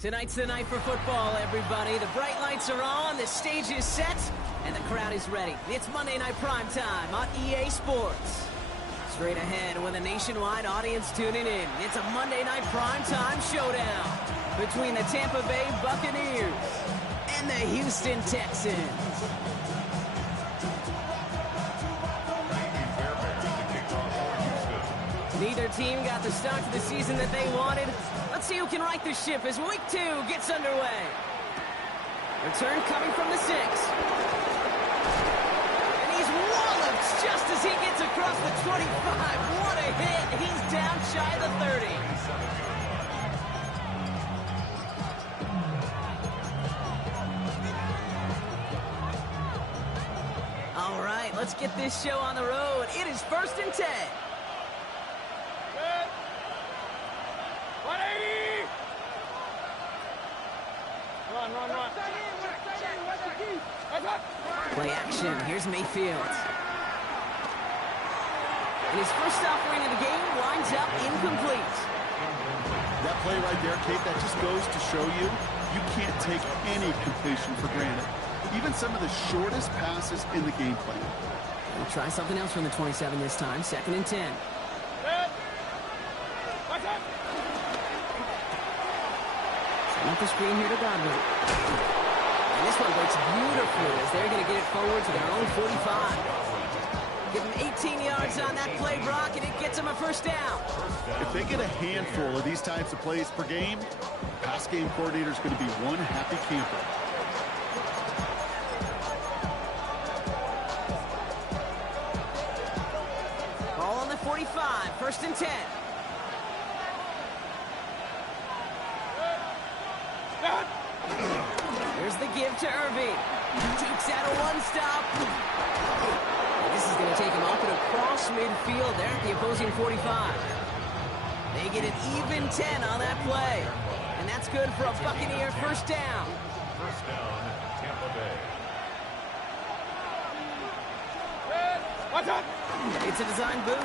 Tonight's the night for football, everybody. The bright lights are on, the stage is set, and the crowd is ready. It's Monday Night Primetime on EA Sports. Straight ahead with a nationwide audience tuning in. It's a Monday Night Primetime showdown between the Tampa Bay Buccaneers and the Houston Texans. Neither team got the start to the season that they wanted. Let's see who can right the ship as Week 2 gets underway. Return coming from the 6. And he's walloped just as he gets across the 25. What a hit. He's down shy of the 30. All right, let's get this show on the road. It is 1st and 10. Play action. Here's Mayfield. And his first offering of the game winds up incomplete. That play right there, Kate, that just goes to show you, you can't take any completion for granted. Even some of the shortest passes in the game plan. We'll try something else from the 27 this time. 2nd and 10. Setting up the screen here to Godwin. And this one breaks beautifully as they're going to get it forward to their own 45. Give them 18 yards on that play, Brock, and it gets them a first down. If they get a handful of these types of plays per game, pass game coordinator is going to be one happy camper. Ball on the 45, 1st and 10. Here's the give to Irving. Takes out a one-stop. This is going to take him up and across midfield there at the opposing 45. They get an even 10 on that play. And that's good for a Buccaneer first down. First down, Tampa Bay. It's a design boot.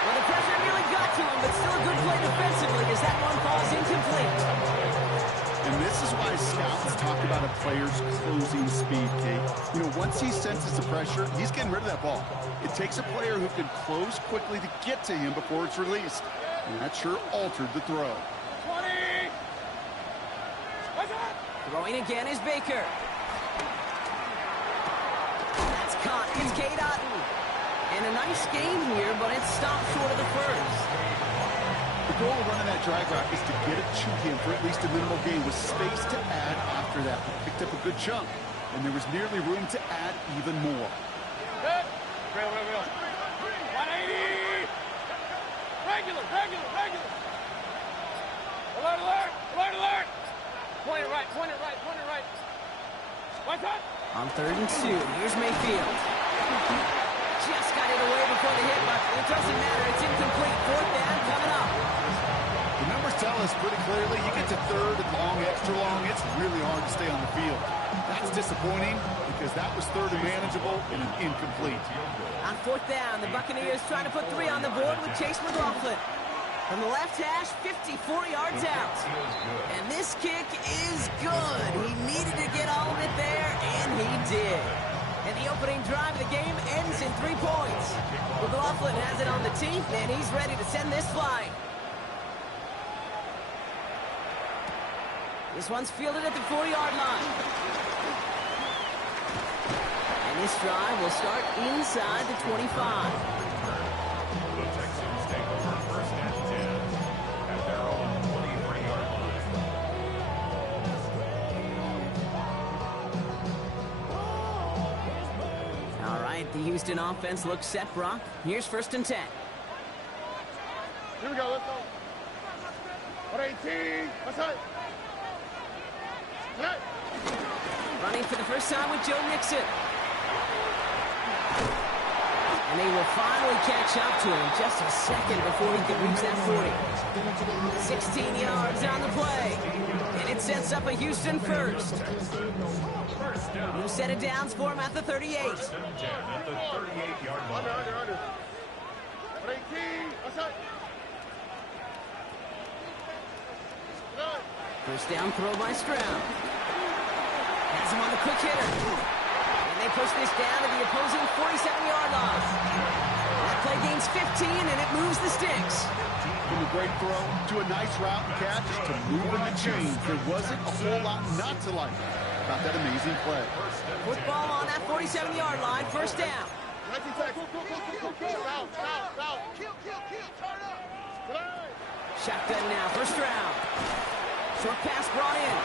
Well, the pressure nearly got to him, but still a good play defensively as that one falls incomplete. And this is why scouts talk about a player's closing speed, Kate. You know, once he senses the pressure, he's getting rid of that ball. It takes a player who can close quickly to get to him before it's released. And that sure altered the throw. 20! Throwing again is Baker. That's caught. It's Cade Otton. And a nice gain here, but it's stopped short of the first. The goal of running that drag route is to get it to him for at least a minimal gain with space to add after that. He picked up a good chunk, and there was nearly room to add even more. Good. Real. 180! Regular. Alert! Point it right. What's up? On 3rd and 2, here's Mayfield. Just got it away before the hit, but it doesn't matter. It's incomplete. 4th down coming up. The numbers tell us pretty clearly, you get to 3rd and long, extra long, it's really hard to stay on the field. That's disappointing because that was 3rd and manageable and an incomplete. On 4th down, the Buccaneers trying to put 3 on the board with Chase McLaughlin. From the left hash, 54 yards out. And this kick is good. He needed to get all of it there, and he did. And the opening drive of the game ends in 3 points. McLaughlin has it on the tee, and he's ready to send this flying. This one's fielded at the 4-yard line. And this drive will start inside the 25. The Texans take over 1st and 10 at their own 23-yard line. All right, the Houston offense looks set, Brock. Here's 1st and 10. Here we go, let's go. 180. Running for the first time with Joe Mixon. And they will finally catch up to him just a second before he can reach that 40. 16 yards on the play. And it sets up a Houston first. New set of downs for him at the 38. At the 38-yard line. First down throw by Stroud. Has him on the quick hitter. And they push this down to the opposing 47-yard line. That play gains 15, and it moves the sticks. From a great throw to a nice route and catch to moving the chains. There wasn't a whole lot not to like about that amazing play. Football on that 47-yard line. First down. Shotgun now for Stroud. Short pass brought in.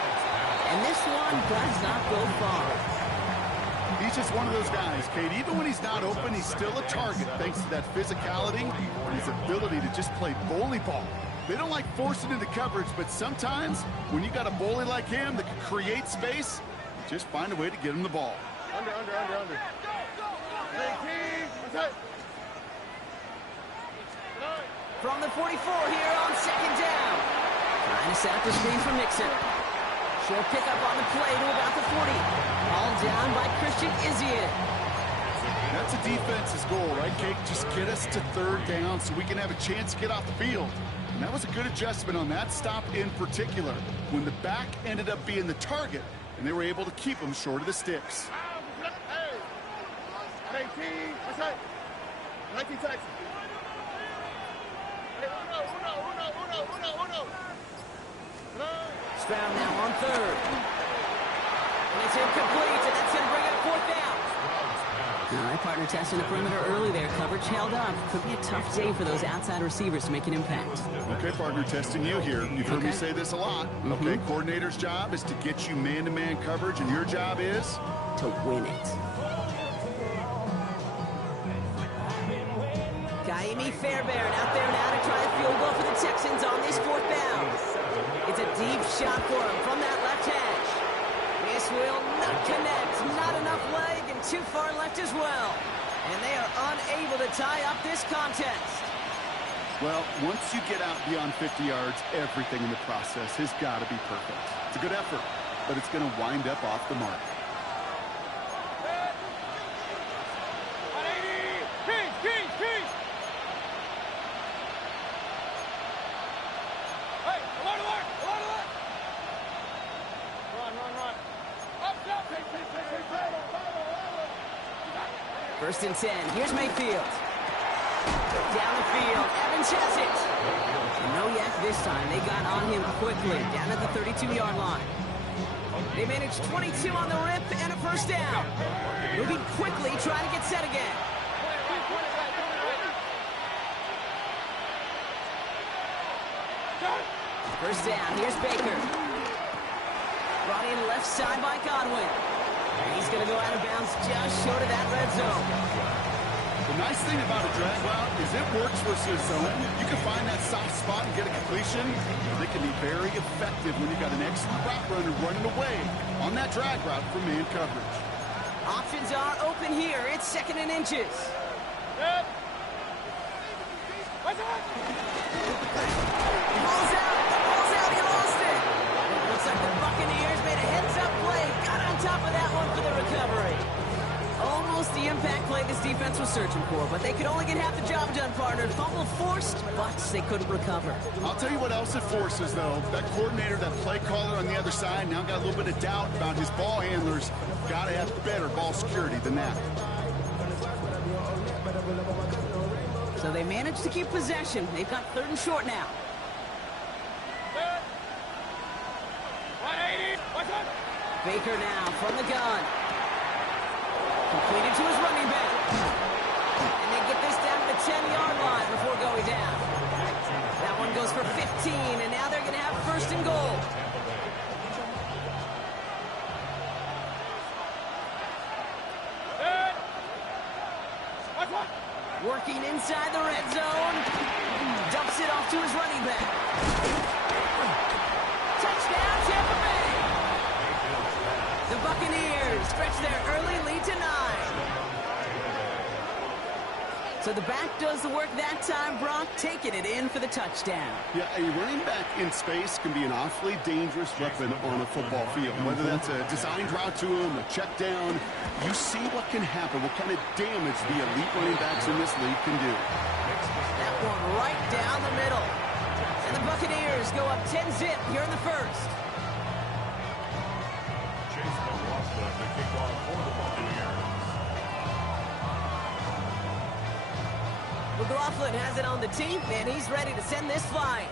And this one does not go far. He's just one of those guys, Kate. Even when he's not open, he's still a target thanks to that physicality and his ability to just play bully ball. They don't like forcing into coverage, but sometimes when you got a bully like him that can create space, just find a way to get him the ball. Under. From the 44 here on second down. Trying to set up the screen for Mixon. Short pickup on the play to about the 40. All down by Christian Izien. That's a defense's goal, right, Kate? Just get us to third down so we can have a chance to get off the field. And that was a good adjustment on that stop in particular, when the back ended up being the target, and they were able to keep him short of the sticks. Stroud now on third. And it's incomplete, and that's going to bring up fourth down. All right, partner testing the perimeter early there. Coverage held up. Could be a tough day for those outside receivers to make an impact. Okay, partner, testing you here. You've heard me say this a lot. Okay, coordinator's job is to get you man-to-man coverage, and your job is? To win it. Kaimi Fairbairn out there now to try a field goal for the Texans on this fourth down. It's a deep shot for him from that left hash. This will not connect. Not enough leg and too far left as well. And they are unable to tie up this contest. Well, once you get out beyond 50 yards, everything in the process has got to be perfect. It's a good effort, but it's going to wind up off the mark. First and 10. Here's Mayfield. Down the field. Evans has it. And no yak this time. They got on him quickly. Down at the 32-yard line. They managed 22 on the rip and a first down. Moving quickly, trying to get set again. First down. Here's Baker. Brought in left side by Godwin. And he's going to go out of bounds just short of that red zone. The nice thing about a drag route is it works versus zone. You can find that soft spot and get a completion. They can be very effective when you got an excellent route runner running away on that drag route from man coverage. Options are open here. It's second and inches. Ball's out. He lost it. Looks like the Buccaneers made a heads-up play. Got on top of that one for the recovery. Almost the impact play this defense was searching for, but they could only get half the job done, partner. Fumble forced, but they couldn't recover. I'll tell you what else it forces, though. That coordinator, that play caller on the other side, now got a little bit of doubt about his ball handlers. Got to have better ball security than that. So they managed to keep possession. They've got third and short now. Baker now from the gun. Completed to his running back. And they get this down to the 10-yard line before going down. That one goes for 15, and now they're going to have first and goal. Working inside the red zone. Dumps it off to his running back. So the back does the work that time, Brock, taking it in for the touchdown. Yeah, a running back in space can be an awfully dangerous weapon on a football field. Whether that's a designed route to him, a check down, you see what can happen, what kind of damage the elite running backs in this league can do. That one right down the middle. And the Buccaneers go up 10-zip here in the first. Chase McLaughlin, the kickoff for the Buccaneers. McLaughlin has it on the tee, and he's ready to send this flying.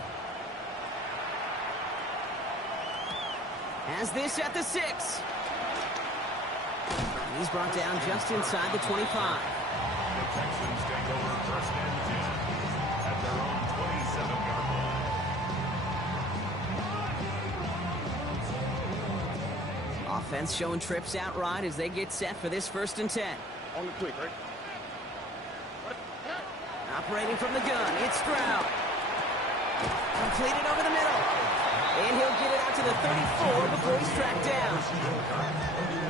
Has this at the 6. He's brought down just inside the 25. The Texans take over first and 10 at their own 27-yard line. Offense showing trips out right as they get set for this first and 10. On the quick, right? Operating from the gun, it's Stroud. Completed over the middle. And he'll get it out to the 34 before he's tracked down.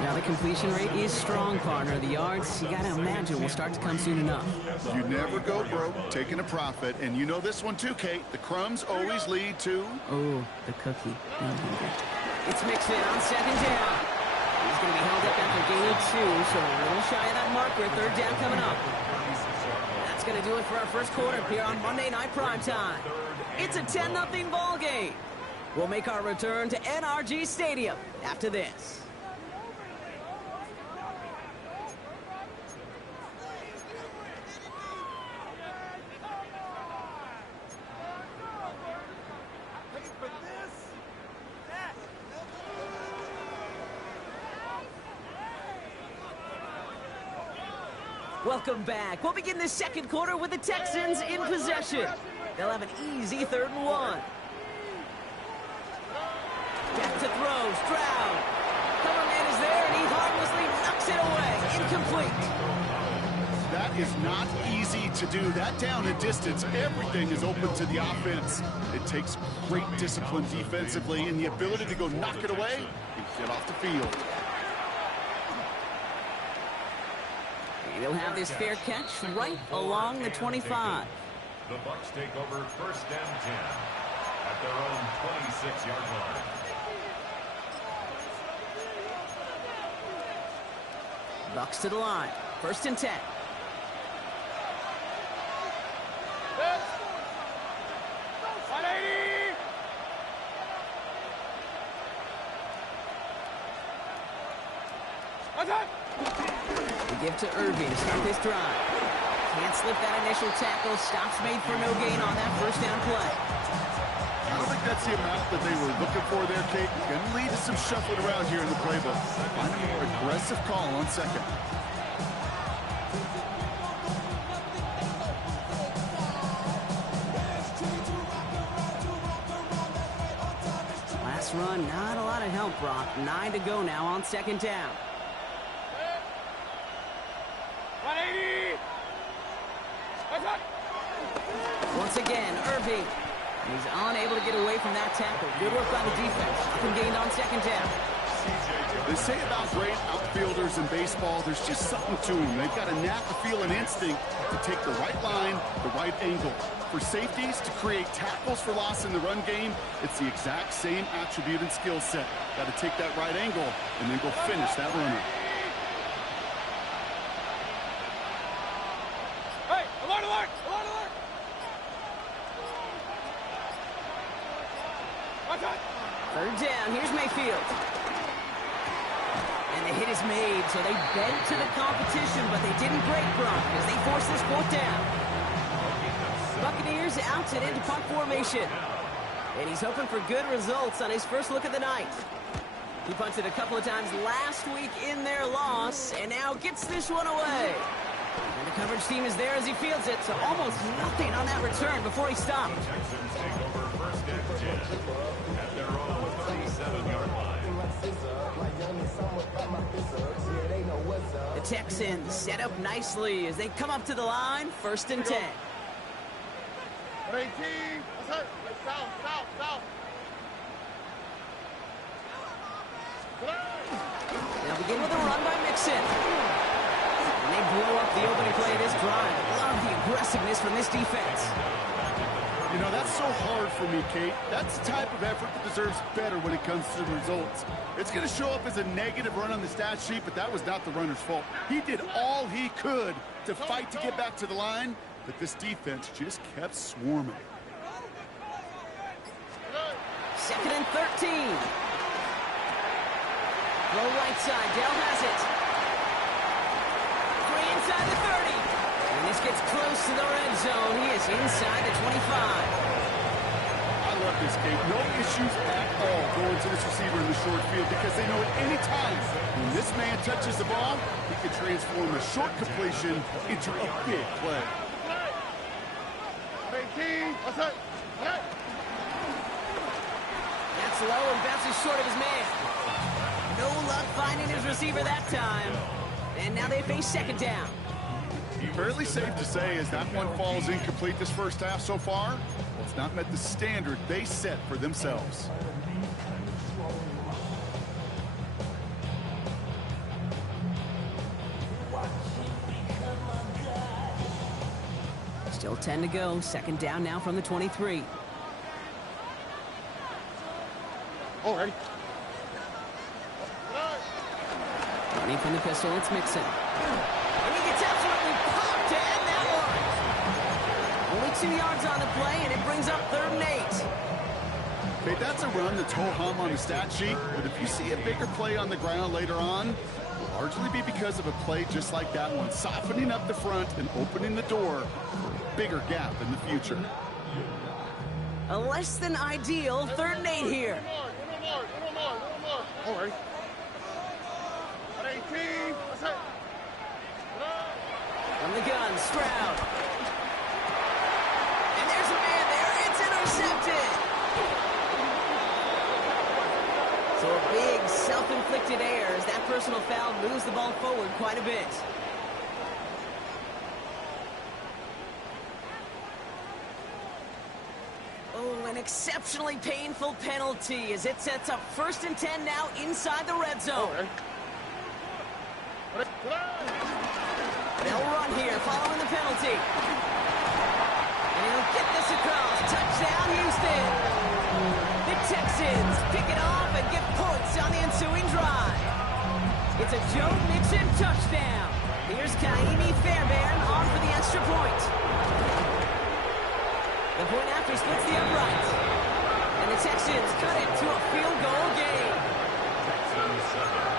Now the completion rate is strong, partner. The yards, you gotta imagine, will start to come soon enough. You never go broke taking a profit, and you know this one too, Kate. The crumbs always lead to... Oh, the cookie. It's Mixon on second down. He's going to be held up after gain of 2, so a little shy of that marker. Third down coming up. That's going to do it for our first quarter here on Monday Night Primetime. It's a 10-0 ball game. We'll make our return to NRG Stadium after this. Welcome back. We'll begin the second quarter with the Texans in possession. They'll have an easy 3rd and 1. Back to throw. Stroud. Cover man is there, and he harmlessly knocks it away. Incomplete. That is not easy to do. That down and distance, everything is open to the offense. It takes great discipline defensively and the ability to go knock it away and get off the field. They'll have this fair catch right along the 25. The Bucs take over first and 10 at their own 26-yard line. Bucs to the line. First and 10. We give to Irving to start this drive. Can't slip that initial tackle. Stops made for no gain on that first down play. I don't think that's the amount that they were looking for there, Kate. Going to lead to some shuffling around here in the playbook. Find a more aggressive call on second. Last run, not a lot of help, Brock. 9 to go now on second down. 180! Once again, Irving. He's unable to get away from that tackle. Good work by the defense. Nothing gained on second down. They say about great outfielders in baseball, there's just something to them. They've got a knack, a feel, and instinct to take the right line, the right angle. For safeties, to create tackles for loss in the run game, it's the exact same attribute and skill set. Got to take that right angle and then go finish that runner. Hey, alert, alert, alert, alert! Third down, here's Mayfield. And the hit is made, so they bent to the competition, but they didn't break Brock as they force this 4th down. Buccaneers out and into punt formation. And he's hoping for good results on his first look at the night. He punted a couple of times last week in their loss, and now gets this one away. And the coverage team is there as he fields it, so almost nothing on that return before he stopped. Texans take over first and 10 at their own 37-yard line. The Texans set up nicely as they come up to the line, first and 10. 18! South, south, south! They'll begin with a run by Mixon. And they blow up the opening play of this drive. Love the aggressiveness from this defense. You know, that's so hard for me, Kate. That's the type of effort that deserves better when it comes to the results. It's going to show up as a negative run on the stat sheet, but that was not the runner's fault. He did all he could to fight to get back to the line, but this defense just kept swarming. 2nd and 13. Throw right side. Dell has it. 3 inside the 30. And this gets close to the red zone. He is inside the 25. I love this, Kate. No issues at all going to this receiver in the short field because they know at any time when this man touches the ball, he can transform a short completion into a big play. 18, what's up? That's low and bounces short of his man. No luck finding his receiver that time. And now they face 2nd down. Fairly safe to say as that one falls incomplete this first half so far, well, it's not met the standard they set for themselves. Still 10 to go. 2nd down now from the 23. Oh, ready. Running from the pistol, it's Mixon. And he gets absolutely popped to end that one. Only 2 yards on the play, and it brings up 3rd and 8. Okay, that's a run that's ho-hum on the stat sheet, but if you see a bigger play on the ground later on, it will largely be because of a play just like that one, softening up the front and opening the door for a bigger gap in the future. A less than ideal 3rd and 8 here. Oh, ready. 18, what's up? From the gun, Stroud. And there's a man there. It's intercepted. So a big self-inflicted error as that personal foul moves the ball forward quite a bit. Oh, an exceptionally painful penalty as it sets up 1st and 10 now inside the red zone. They'll run here following the penalty. And he'll get this across. Touchdown, Houston. The Texans pick it off and get points on the ensuing drive. It's a Joe Mixon touchdown. Here's Kaimi Fairbairn on for the extra point. The point after splits the upright. And the Texans cut it to a field goal game. Texans 7.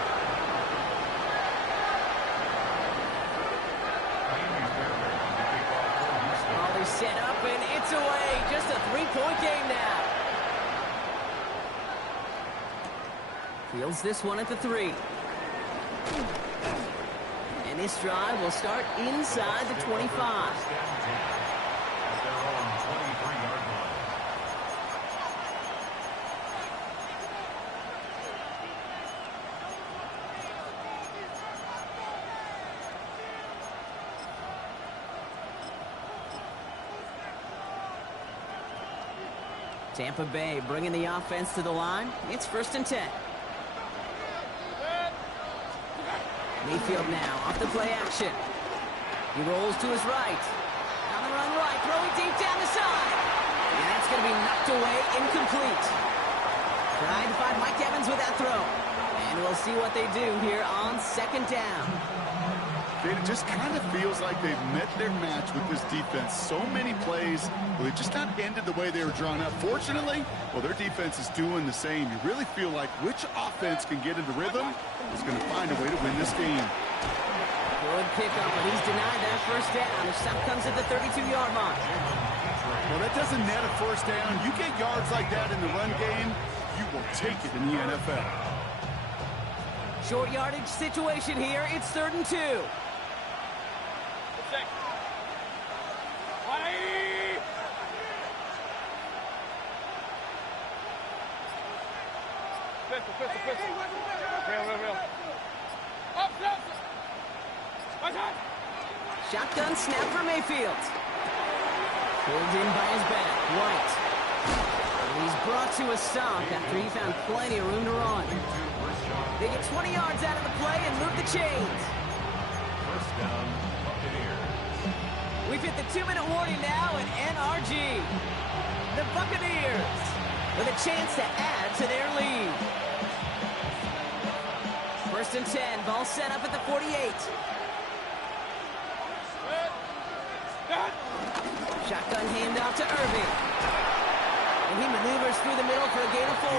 Set up and it's away. Just a 3-point game now. Fields this one at the 3. And this drive will start inside the 25. At their own 23-yard line. Tampa Bay bringing the offense to the line. It's 1st and 10. Mayfield now off the play action. He rolls to his right. On the run right, throwing deep down the side. And that's going to be knocked away, incomplete. Trying to find Mike Evans with that throw. And we'll see what they do here on 2nd down. It just kind of feels like they've met their match with this defense. So many plays, well, they just not ended the way they were drawn up. Fortunately, well, their defense is doing the same. You really feel like which offense can get into rhythm is going to find a way to win this game. Good pickup, but he's denied that 1st down. The stop comes at the 32-yard mark. Well, that doesn't net a 1st down. You get yards like that in the run game, you will take it in the NFL. Short yardage situation here. It's 3rd and 2. Shotgun snap for Mayfield. Pulled in by his back, White. And he's brought to a stop after he found plenty of room to run. They get 20 yards out of the play and move the chains. 1st touchdown, Buccaneers. We've hit the 2-minute warning now at NRG. The Buccaneers with a chance to add to their lead. 1st and 10, ball set up at the 48. Shotgun handoff to Irving. And he maneuvers through the middle for a gain of 4.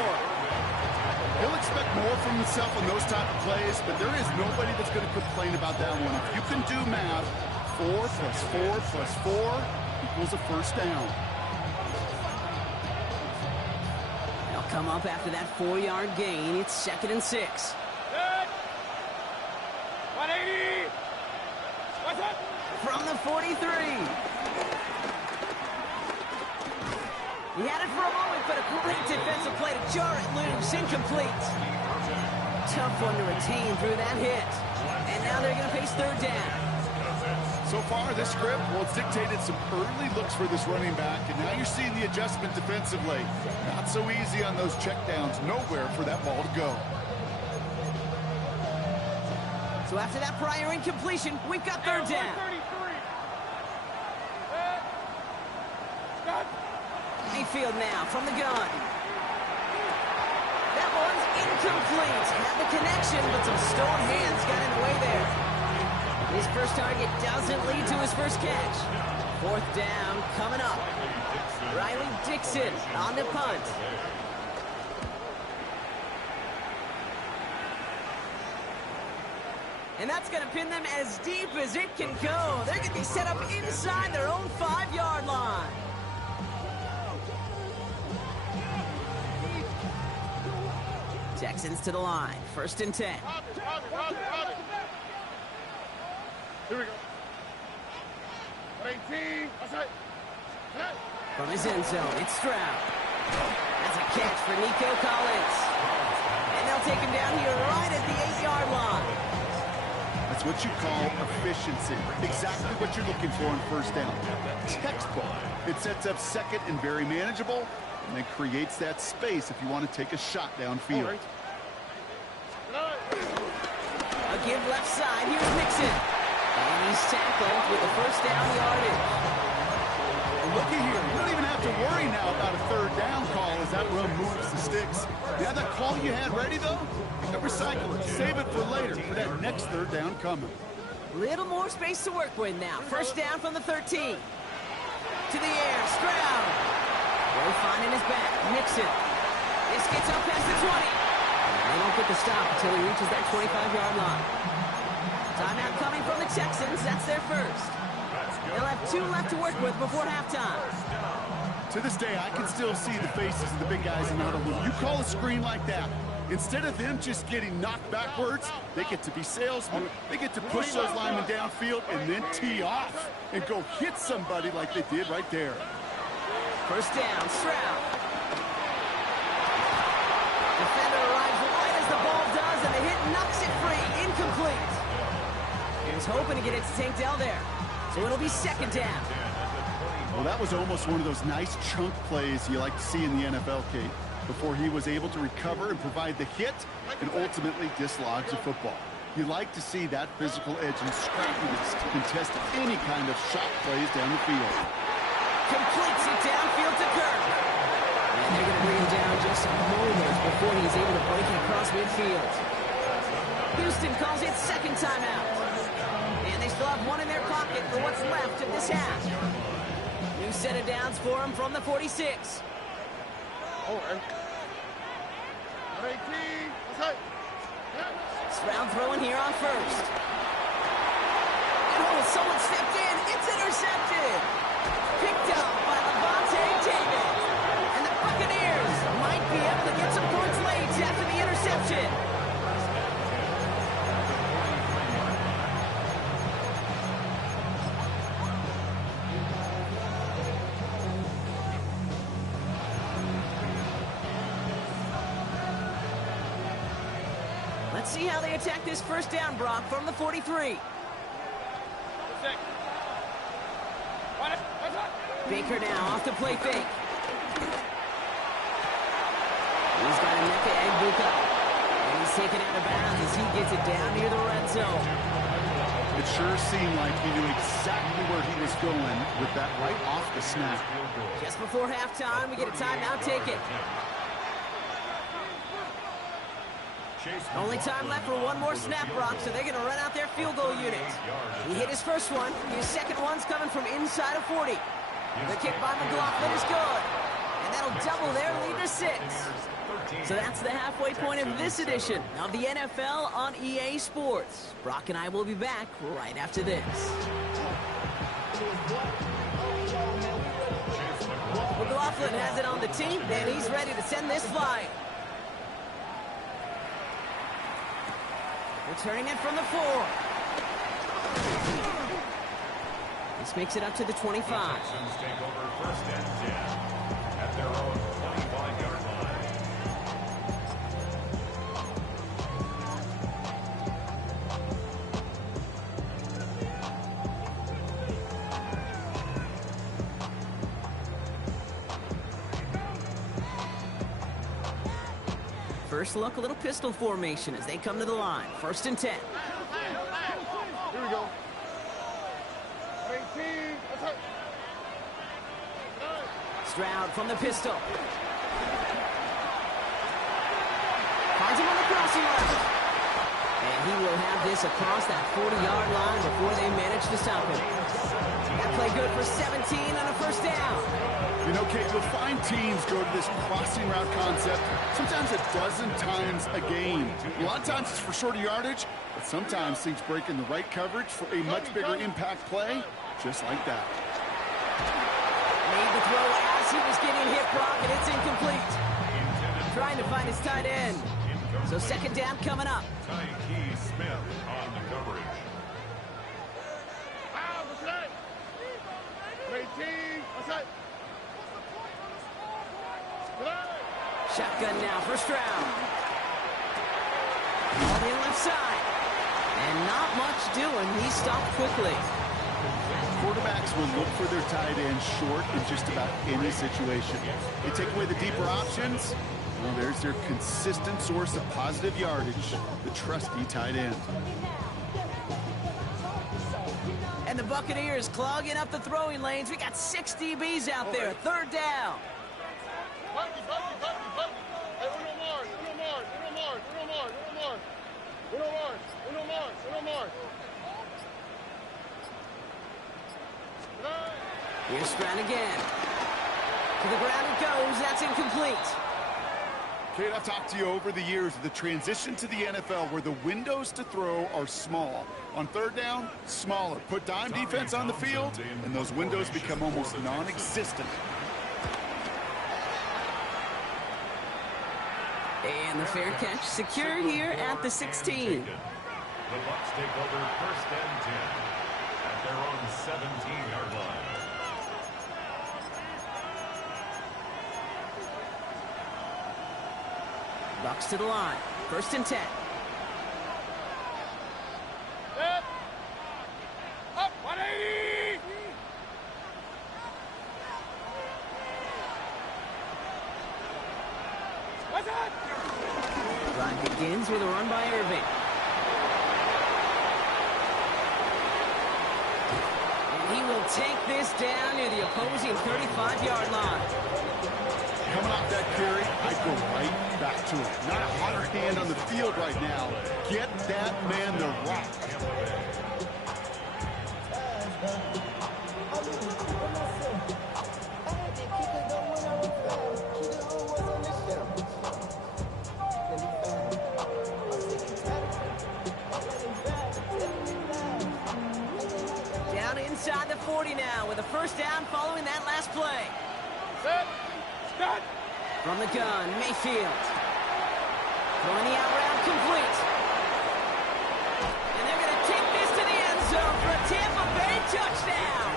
He'll expect more from himself on those type of plays, but there is nobody that's going to complain about that one. If you can do math, 4 plus 4 plus 4 equals a first down. They'll come up after that 4-yard gain. It's 2nd and 6. 180. What's up? From the 43. He had it for a moment, but a great defensive play to jar it loose. Incomplete. Tough one to retain through that hit. And now they're going to face 3rd down. So far, this script, well, it's dictated some early looks for this running back, and now you're seeing the adjustment defensively. Not so easy on those checkdowns. Nowhere for that ball to go. So after that prior incompletion, we've got 3rd down. Mayfield now from the gun. That one's incomplete. Had the connection, but some stone hands got in the way there. His first target doesn't lead to his first catch. 4th down coming up. Riley Dixon on the punt. And that's going to pin them as deep as it can go. They're going to be set up inside their own 5-yard line. Texans to the line. 1st and 10. Here we go. 18. Outside. From his end zone, it's Stroud. That's a catch for Nico Collins. And they'll take him down here right at the 8-yard line. That's what you call efficiency. Exactly what you're looking for on 1st down. Textbook. It sets up 2nd and very manageable, and then creates that space if you want to take a shot downfield. Right. A give left side. Here's Nixon. And he's tackled with the 1st down yardage. Looky here. You don't even have to worry now about a 3rd down call as that run moves the sticks. You have that call you had ready, though? Recycle it. Save it for later for that next 3rd down coming. Little more space to work with now. 1st down from the 13. To the air. Stroud. Will finding his back. Nixon. This gets up past the 20. They don't get the stop until he reaches that 25-yard line. Timeout coming from the Texans. That's their first. They'll have 2 left to work with before halftime. To this day, I can still see the faces of the big guys in the huddle. When you call a screen like that, instead of them just getting knocked backwards, they get to be salesmen. They get to push those linemen downfield and then tee off and go hit somebody like they did right there. 1st down, Stroud. Defender arrives right as the ball does, and the hit knocks it free. Incomplete. He was hoping to get it to Tank Dell there. So it'll be 2nd down. Well, that was almost one of those nice chunk plays you like to see in the NFL, Kate, before he was able to recover and provide the hit and ultimately dislodge the football. You like to see that physical edge and scrappiness to contest any kind of shot plays down the field. Completes it downfield to Kirk. And they're going to bring him down just a moment before he's able to break it across midfield. Houston calls it 2nd timeout. And they still have 1 in their pocket for what's left of this half. New set of downs for him from the 46. All right. 18. Outside. Stroud throwing here on 1st. Oh, someone stepped in. It's intercepted. Picked up by Levante David. And the Buccaneers might be able to get some points late after the interception. Let's see how they attack this 1st down, Brock, from the 43. Baker now off to play fake. He's got a Emeka Egbuka. And he's taken out of bounds as he gets it down near the red zone. It sure seemed like he knew exactly where he was going with that right off the snap. Just before halftime, we get a timeout ticket. Only time left for one more snap, Brock, so they're going to run out their field goal unit. He hit his first one. His second one's coming from inside of 40. The kick by McLaughlin is good. And that'll double their lead to 6. So that's the halfway point of this edition of the NFL on EA Sports. Brock and I will be back right after this. McLaughlin has it on the tee, and he's ready to send this flying. Returning it from the 4. This makes it up to the 25. The Texans take over first and 10 at their own 25-yard line. First look, a little pistol formation as they come to the line. First and 10. Here we go. 18. Outside. Stroud from the pistol. Finds him on the crossing line. And he will have this across that 40-yard line before they manage to stop him. That play good for 17 on a first down. You know, Kate, you'll find teams go to this crossing route concept sometimes a dozen times a game. A lot of times it's for shorter yardage, but sometimes things break in the right coverage for a much bigger impact play, just like that. Made the throw as he was getting hit, Brock, and it's incomplete. Trying to find his tight end. So second down coming up. Tyke Smith on the coverage. Outside. 18. Outside. Shotgun now for Stroud. On the left side. And not much doing. He stopped quickly. Quarterbacks will look for their tight end short in just about any situation. They take away the deeper options. Well, there's their consistent source of positive yardage, the trusty tight end. And the Buccaneers clogging up the throwing lanes. We got 6 DBs out there. Third down. Bucky. Hey, uno more. Here's Stroud again. To the ground it goes. That's incomplete. Kate, I've talked to you over the years of the transition to the NFL where the windows to throw are small. On third down, smaller. Put dime defense on the field, and those windows become almost non-existent. And the fair catch secured here at the 16. The Bucs take over first and 10 at their own 17-yard line. Bucs to the line. First and 10. Up. 180. What's that? Drive begins with a run by Irving. And he will take this down near the opposing 35-yard line. Coming off that carry, I'd go right back to it. Not a hotter hand on the field right now. Get that man the rock. Down inside the 40 now with a first down following that last play. Set. Start. From the gun, Mayfield. Throwing the out route complete. And they're going to take this to the end zone for a Tampa Bay touchdown.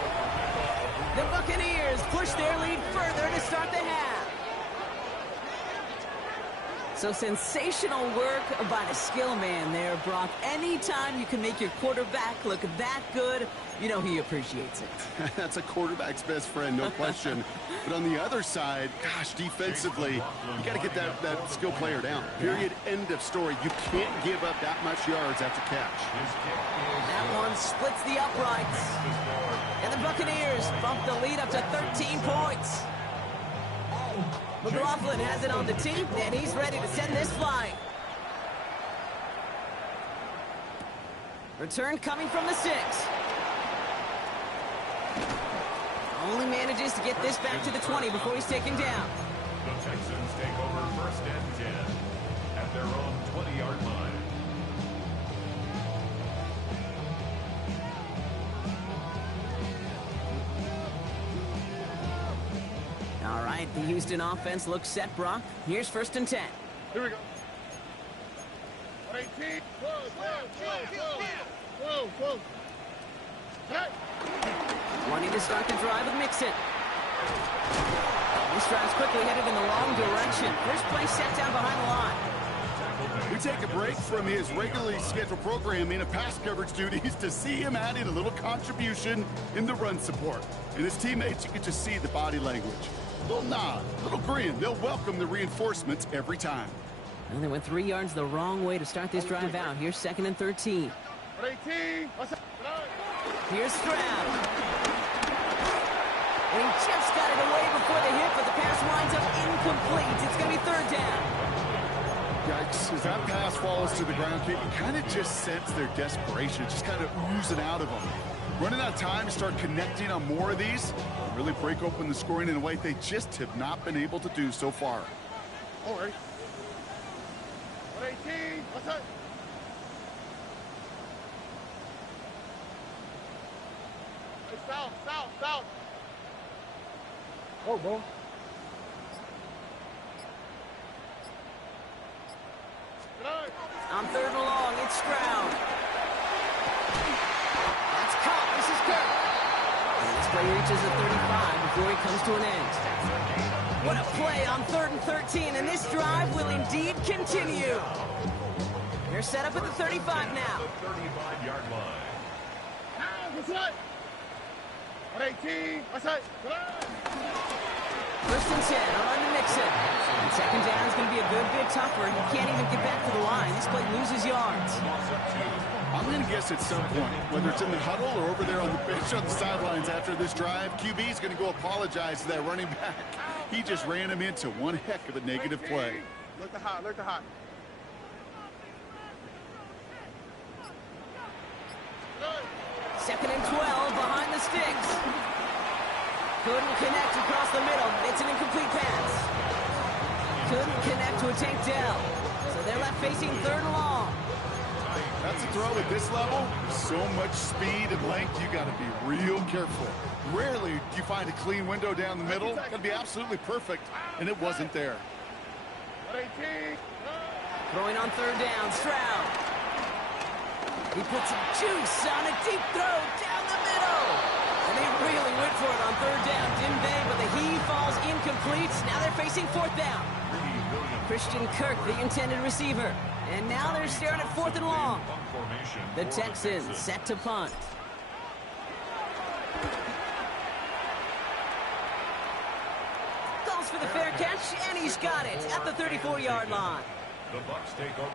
The Buccaneers push their lead further to start the half. So sensational work by the skill man there, Brock. Anytime you can make your quarterback look that good, you know he appreciates it. That's a quarterback's best friend, no question. But on the other side, gosh, defensively, you got to get that skill player down. Period. End of story. You can't give up that much yards after catch. That one splits the uprights. And the Buccaneers bump the lead up to 13 points. McLaughlin has it on the tee, and he's ready to send this flying. Return coming from the 6. Only manages to get this back to the 20 before he's taken down. The Texans take over 1st and 10 at their own 20-yard line. All right, the Houston offense looks set, Brock. Here's 1st and 10. Here we go. 18. Whoa. Hey. Wanting to start the drive with Mixon. This drive's quickly headed in the wrong direction. First play set down behind the line. We take a break from his regularly scheduled programming of pass coverage duties to see him add in a little contribution in the run support. And his teammates, you can just see the body language. Little nod, little grin. They'll welcome the reinforcements every time. Well, they went 3 yards the wrong way to start this drive out. Here's 2nd and 13. 18. Here's Stroud. And he just got it away before the hit, but the pass winds up incomplete. It's going to be 3rd down. Yikes, as that pass falls to the ground, you kind of just sense their desperation, just kind of oozing out of them. Running out of time to start connecting on more of these, really break open the scoring in a way they just have not been able to do so far. All right. 18. What's that? Hey, south. Oh, bro. On 3rd and long, it's Stroud. That's caught. This is Kirk. And this play reaches the 35 before he comes to an end. What a play on 3rd and 13, and this drive will indeed continue. They're set up at the 35 now. The 35-yard line. What's that? 18. What's that? 1st and 10, on to Mixon. And 2nd down is going to be a good bit tougher. He can't even get back to the line. This play loses yards. I'm going to guess at some point, whether it's in the huddle or over there on the bench on the sidelines after this drive, QB is going to go apologize to that running back. He just ran him into one heck of a negative play. Look the hot. 2nd and 12 behind the sticks. Couldn't connect across the middle. It's an incomplete pass. Couldn't connect to a tank down. So they're left facing 3rd and long. That's a throw at this level. So much speed and length, you got to be real careful. Rarely do you find a clean window down the middle. Got to be absolutely perfect, and it wasn't there. 18. Throwing on 3rd down, Stroud. He puts some juice on a deep throw down the middle. And they really went for it on 3rd down, didn't they? But the heave falls incomplete. Now they're facing 4th down. Christian Kirk, the intended receiver. And now they're staring at 4th and long. The Texans set to punt. Calls for the fair catch, and he's got it at the 34-yard line. The Bucs take over.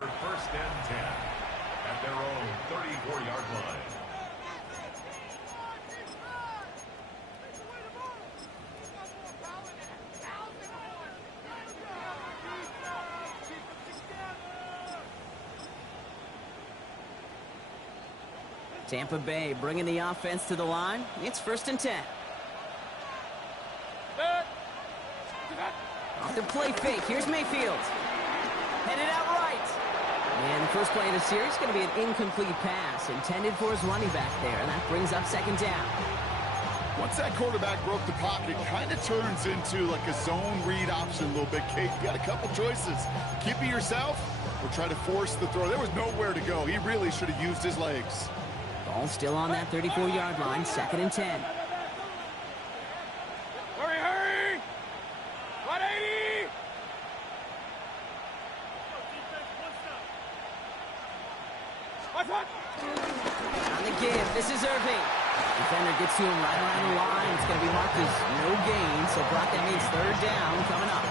For 1st and 10 at their own 34-yard line. Tampa Bay bringing the offense to the line. It's 1st and 10. Off the play fake. Here's Mayfield. Headed out right. And the first play of the series is going to be an incomplete pass intended for his running back there. And that brings up 2nd down. Once that quarterback broke the pocket, it kind of turns into like a zone read option a little bit, Kate. You got a couple choices. Keep it yourself or try to force the throw. There was nowhere to go. He really should have used his legs. Ball still on that 34-yard line, 2nd and 10. Hurry, hurry! 180! What's up? On the give, this is Irving. Defender gets to him right around the line. It's going to be marked as no gain, so Brock, that means 3rd down coming up.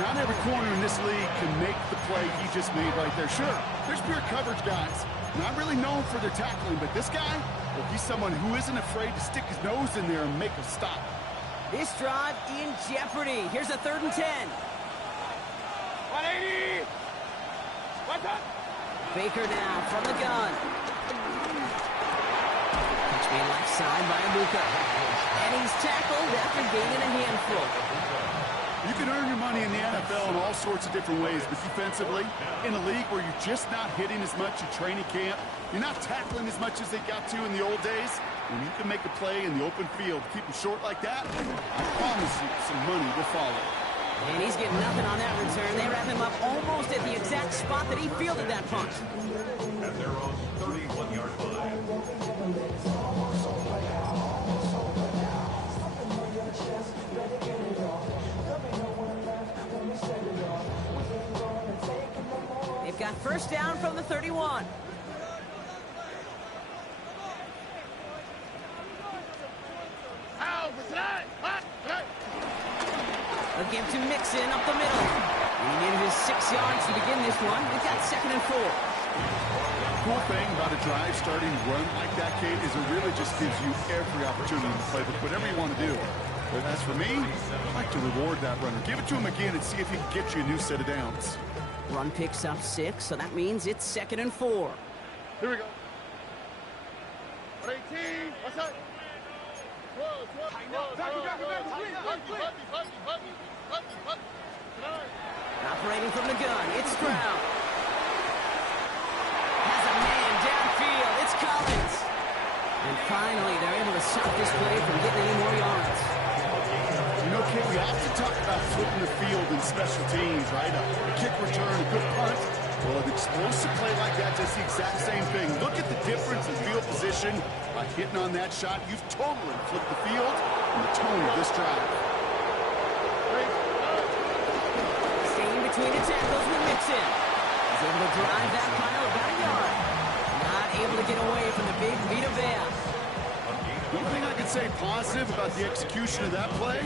Not every corner in this league can make the play he just made right there. Sure, there's pure coverage guys. Not really known for their tackling, but this guy, well, he's someone who isn't afraid to stick his nose in there and make a stop. This drive in jeopardy. Here's a 3rd and 10. 180! What's up? Baker now from the gun. Catch me left side by Abuka. And he's tackled after gaining a handful. You can earn your money in the NFL in all sorts of different ways, but defensively, in a league where you're just not hitting as much at training camp, you're not tackling as much as they got to in the old days, when you can make a play in the open field, keep them short like that, I promise you some money will follow. And he's getting nothing on that return. They wrap him up almost at the exact spot that he fielded that punt. At their own 31-yard line. They've got 1st down from the 31. They'll give to Mixon up the middle. He needed his 6 yards to begin this one. They've got 2nd and 4. Cool thing about a drive starting run like that, Kate, is it really just gives you every opportunity to play with whatever you want to do. But as for me, I like to reward that runner. Give it to him again and see if he can get you a new set of downs. Run picks up 6, so that means it's 2nd and 4. Here we go. 118. What's up? Operating from the gun, it's Stroud. Has a man downfield, it's Collins. And finally, they're able to stop this play from getting any more yards. You know, Kate, we often talk about flipping the field in special teams, right? A kick return, a good punt. Well, an explosive play like that does the exact same thing. Look at the difference in field position. By hitting on that shot, you've totally flipped the field and the tone of this drive. Staying between the tackles with Mixon. He's able to drive that pile about a yard. Not able to get away from the big Vita Vea. The only thing I can say positive about the execution of that play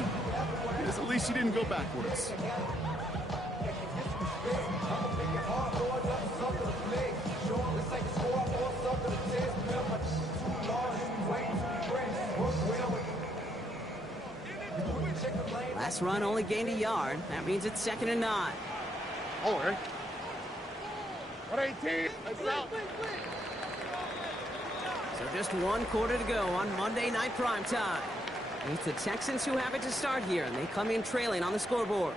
is at least he didn't go backwards. Last run only gained a yard. That means it's 2nd and 9. All right. 118. Let's out. So just 1 quarter to go on Monday Night Primetime. It's the Texans who have it to start here, and they come in trailing on the scoreboard.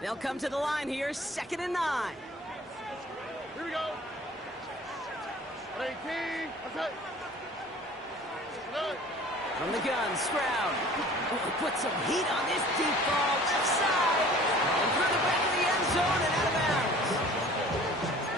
They'll come to the line here, 2nd and 9. Here we go. 118. What's up? Good. From the gun, Stroud. Put some heat on this deep ball, left side. And through the back of the end zone and out of bounds.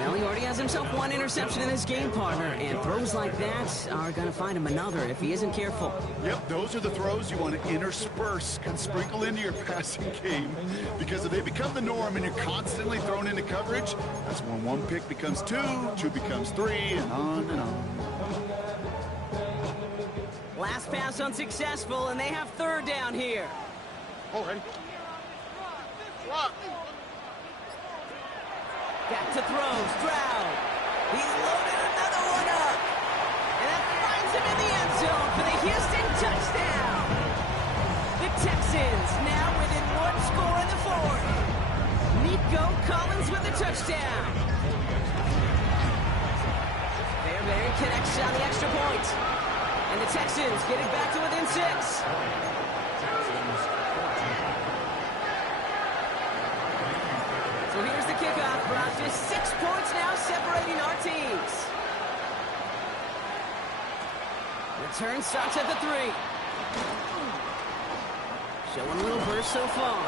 Well, he already has himself 1 interception in his game, partner, and throws like that are going to find him another if he isn't careful. Yep, those are the throws you want to intersperse and sprinkle into your passing game, because if they become the norm and you're constantly thrown into coverage, that's when 1 pick becomes 2, 2 becomes 3, and on and on. Last pass unsuccessful, and they have 3rd down here. All right. Block. Back to throw. Stroud. He's loaded another one up. And that finds him in the end zone for the Houston touchdown. The Texans now within one score in the fourth. Nico Collins with the touchdown. Fairbairn connects on the extra point. And the Texans get it back to within 6. So here's the kickoff. Browns just 6 points now separating our teams. Return starts at the 3. Showing a little burst so far.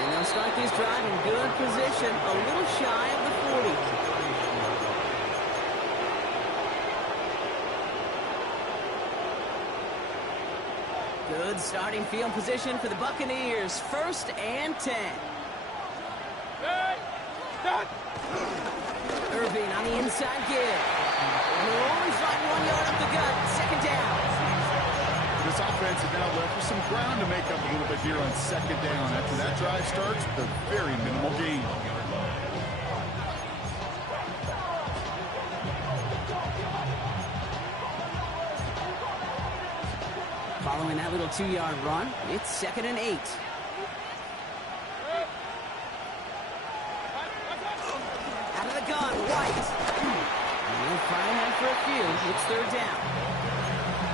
And they'll start this drive in good position, a little shy of the 40. Good starting field position for the Buccaneers. 1st and 10. Irving on the inside give. And they'll only find 1 yard up the gut. 2nd down. This offense is now left with some ground to make up a little bit here on 2nd down. After that drive starts with a very minimal gain. Following that little 2-yard run, it's 2nd and 8. Out of the gun, White. And they'll find that for a few. It's 3rd down.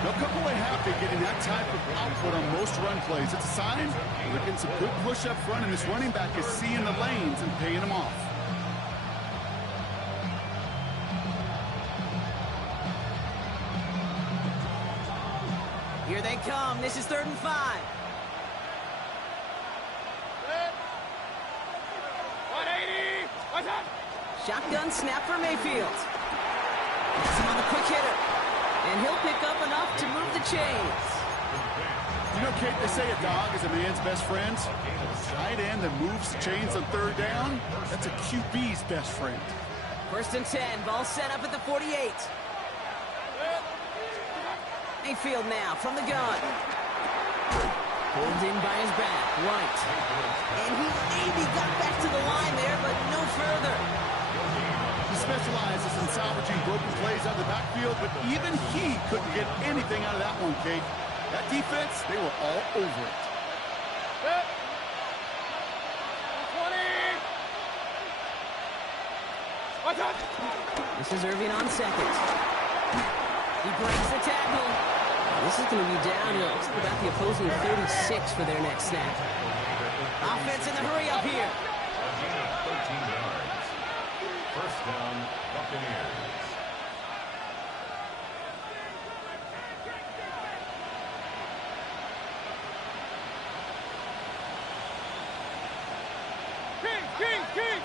They'll come away happy getting that type of output on most run plays. It's a sign they're getting some good push up front, and this running back is seeing the lanes and paying them off. Here they come. This is 3rd and 5. 180. What's up? Shotgun snap for Mayfield. Gets him on the quick hitter. And he'll pick up enough to move the chains. You know, Kate, they say a dog is a man's best friend. A tight end that moves the chains on 3rd down, that's a QB's best friend. 1st and 10. Ball set up at the 48. Mayfield now from the gun. Pulled in by his back, White. And he maybe got back to the line there, but no further. He specializes in salvaging broken plays out of the backfield, but even he couldn't get anything out of that one, Kate. That defense, they were all over it. 20. What's up? This is Irving on 2nd. He breaks the tackle. This is going to be downhill. It's about the opposing 36 for their next snap. Offense in the hurry up here. 13 yards. 1st down, Buccaneers. King.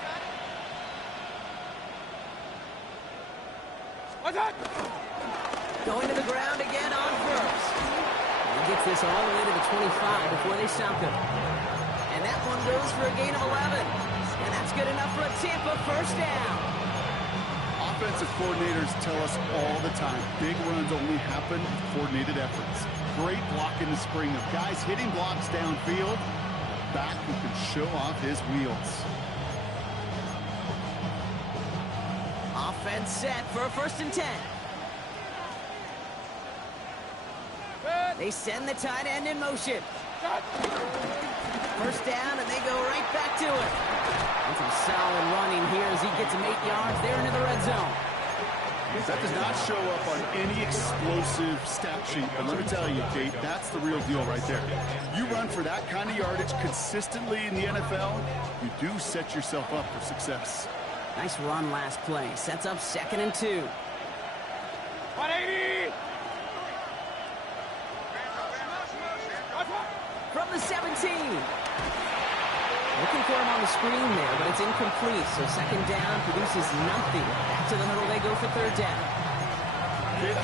What's up? Going to the ground again on 1st. He gets this all the way to the 25 before they stop him. And that one goes for a gain of 11. And that's good enough for a Tampa 1st down. Offensive coordinators tell us all the time, big runs only happen with coordinated efforts. Great block in the spring of guys hitting blocks downfield. A back who can show off his wheels. Offense set for a 1st and 10. They send the tight end in motion. 1st down, and they go right back to it. And some solid running here as he gets him 8 yards. They're into the red zone. That does not show up on any explosive stat sheet, but let me tell you, Kate, that's the real deal right there. You run for that kind of yardage consistently in the NFL, you do set yourself up for success. Nice run last play. Sets up 2nd and 2. 180. From the 17. Looking for him on the screen there, but it's incomplete. So 2nd down produces nothing. Back to the middle they go for 3rd down. Yeah,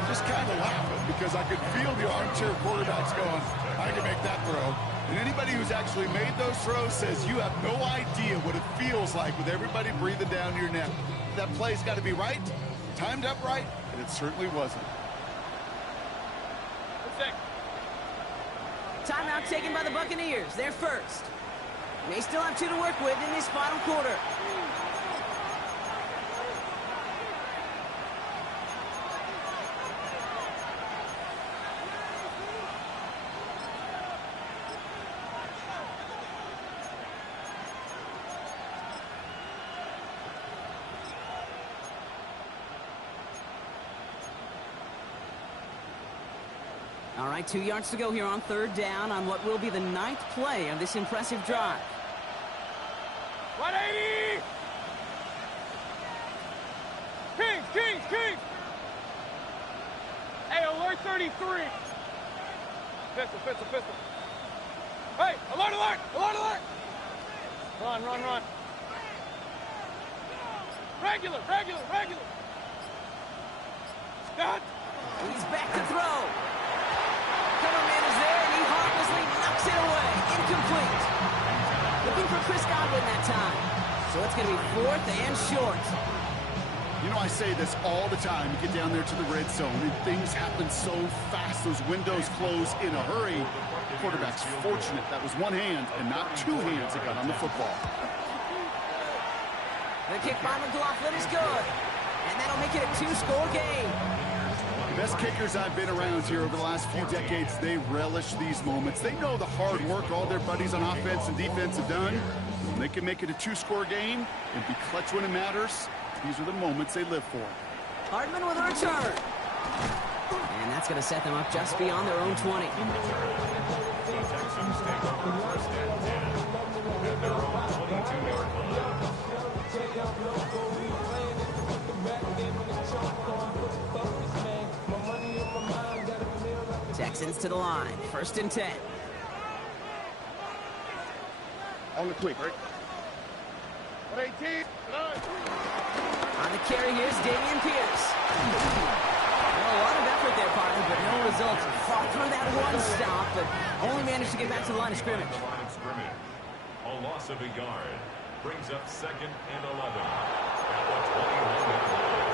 I'm just kind of laughing because I could feel the armchair quarterbacks going, I can make that throw. And anybody who's actually made those throws says you have no idea what it feels like with everybody breathing down your neck. That play's got to be right, timed up right, and it certainly wasn't. Timeout taken by the Buccaneers. They're 1st. They still have 2 to work with in this final quarter. All right, 2 yards to go here on third down on what will be the 9th play of this impressive drive. 180! Kings! Hey, alert 33! Pistol. Hey, alert! Run. Regular! Stop! He's back to throw. Cover man is there, and he harmlessly knocks it away. Incomplete. Looking for Chris Godwin that time. So it's going to be 4th and short. You know, I say this all the time. You get down there to the red zone, and things happen so fast. Those windows close in a hurry. The quarterback's fortunate that was one hand and not two hands that got on the football. The kick by McLaughlin is good. And that'll make it a 2-score game. The best kickers I've been around here over the last few decades, they relish these moments. They know the hard work all their buddies on offense and defense have done. When they can make it a 2-score game and be clutch when it matters, these are the moments they live for. Hardman with a return. And that's going to set them up just beyond their own 20. The Texans take over first and 10 at their own 22-yard line. Texans to the line. 1st and 10. On the quick, right? 118! On the carry, here's Dameon Pierce. Well, a lot of effort there, partner, but no results. Fought through that one stop, but only managed to get back to the line of scrimmage. A loss of a yard brings up 2nd and 11 at the 21-yard line.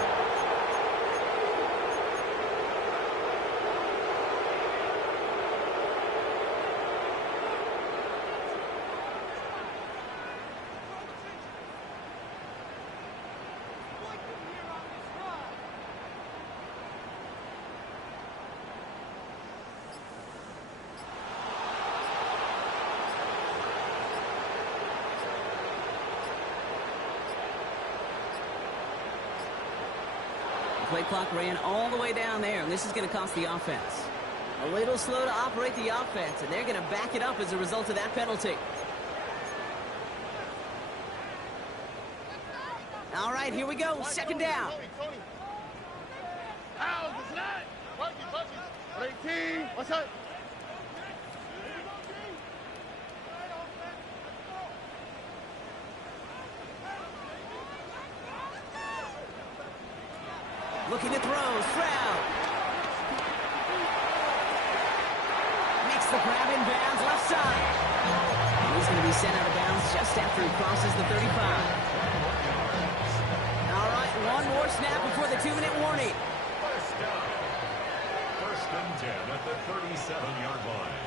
Play clock ran all the way down there, and this is going to cost the offense. A little slow to operate the offense, and they're going to back it up as a result of that penalty. All right, here we go. 2nd down. Tony. How's the snap? Budgie. 118. What's up? Looking to throw. Stroud. Makes the grab in bounds left side. And he's going to be sent out of bounds just after he crosses the 35. All right, one more snap before the 2-minute warning. First down. 1st and 10 at the 37-yard line.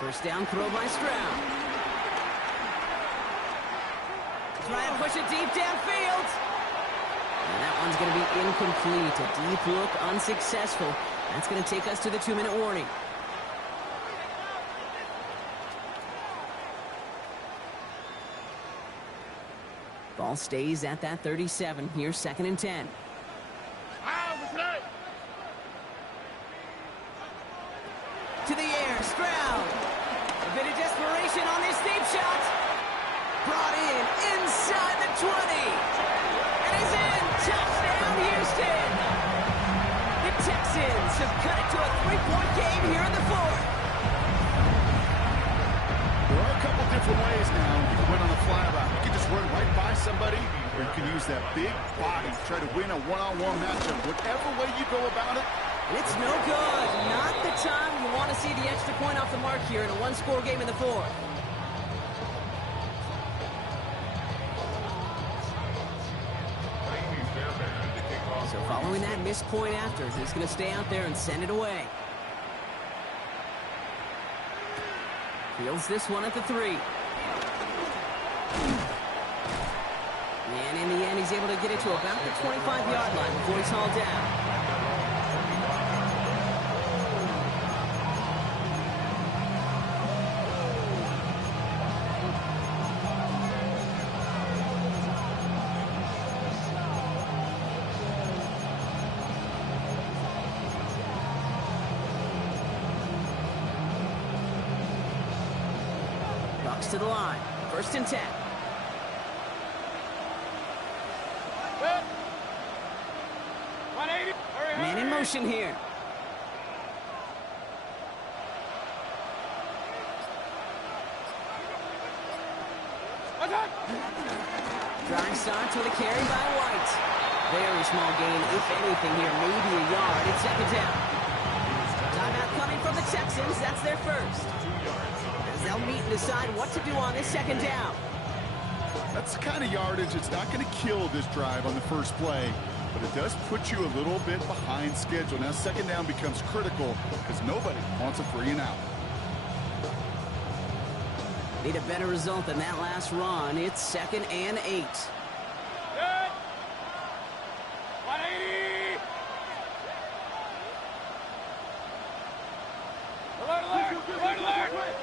First down throw by Stroud. Try and push it deep downfield. And that one's going to be incomplete. A deep look, unsuccessful. That's going to take us to the 2-minute warning. Ball stays at that 37. Here's 2nd and 10. To the air, Stroud. A bit of desperation on this deep shot. Brought in inside the 20. And he's in. Touchdown, Houston. The Texans have cut it to a 3-point game here in the 4th. There are a couple different ways now. You can win on the fly route. You can just run right by somebody, or you can use that big body to try to win a one-on-one matchup. Whatever way you go about it, And it's no good. Not the time you want to see the extra point off the mark here in a 1-score game in the 4th. So following that missed point after, he's going to stay out there and send it away. Fields this one at the 3. And in the end, he's able to get it to about the 25-yard line before he's hauled down. walks to the line. 1st and 10. Good. 180. Hurry, Man in motion here. Drawing start to the carry by White. Very small gain, if anything here, maybe a yard. It's 2nd down. Timeout coming from the Texans. That's their first. As they'll meet and decide what to do on this 2nd down. That's the kind of yardage it's not going to kill this drive on the first play, but it does put you a little bit behind schedule. Now 2nd down becomes critical because nobody wants a 3 and out. Need a better result than that last run. It's 2nd and 8. Good. 180. Alert, alert, alert, alert.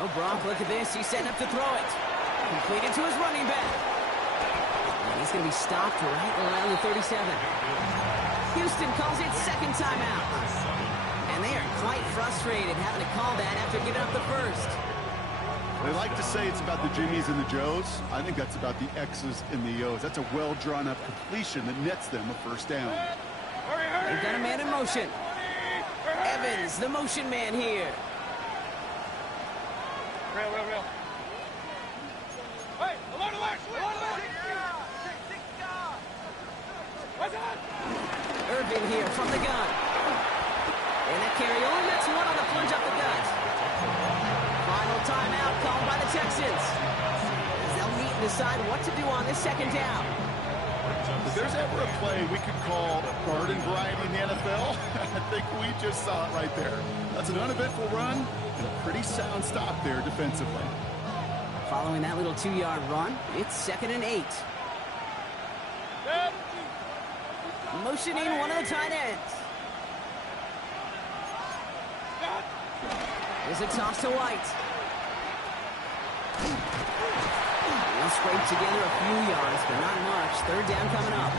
Oh, Brock, look at this. He's setting up to throw it. Completed to his running back. And he's going to be stopped right around the 37. Houston calls it 2nd timeout. And they are quite frustrated having to call that after giving up the first. They like to say it's about the Jimmies and the Joes. I think that's about the X's and the O's. That's a well-drawn-up completion that nets them a 1st down. Hurry, hurry. They've got a man in motion. Evans, the motion man here. Real, real, real. Hey, alert, alert, alert, alert. What's that? Irvin here from the gun. And that carry only nets one on the plunge up the gut. Final timeout called by the Texans. As they'll meet and decide what to do on this 2nd down. If there's ever a play we could call garden variety in the NFL, I think we just saw it right there. That's an uneventful run and a pretty sound stop there defensively. Following that little 2-yard run, it's 2nd and 8. Good. Motioning one of the tight ends. There's a toss to White. He'll scrape together a few yards, but not much. 3rd down coming up.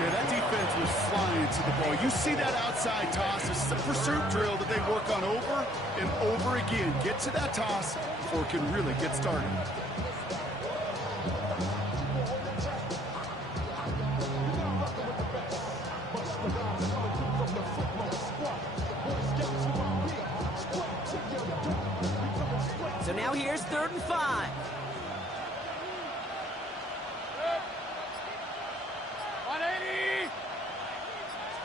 Yeah, that defense was flying to the ball. You see that outside toss. This is a pursuit drill that they work on over and over again. Get to that toss before it can really get started. So now here's 3rd and 5. 180.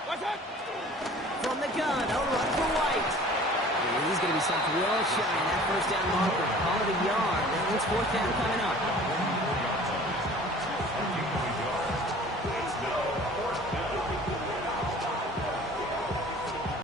What's that? From the gun, a run for White. And he's going to be stopped well shy of that 1st down marker. Call it a yard. That one's 4th down coming up.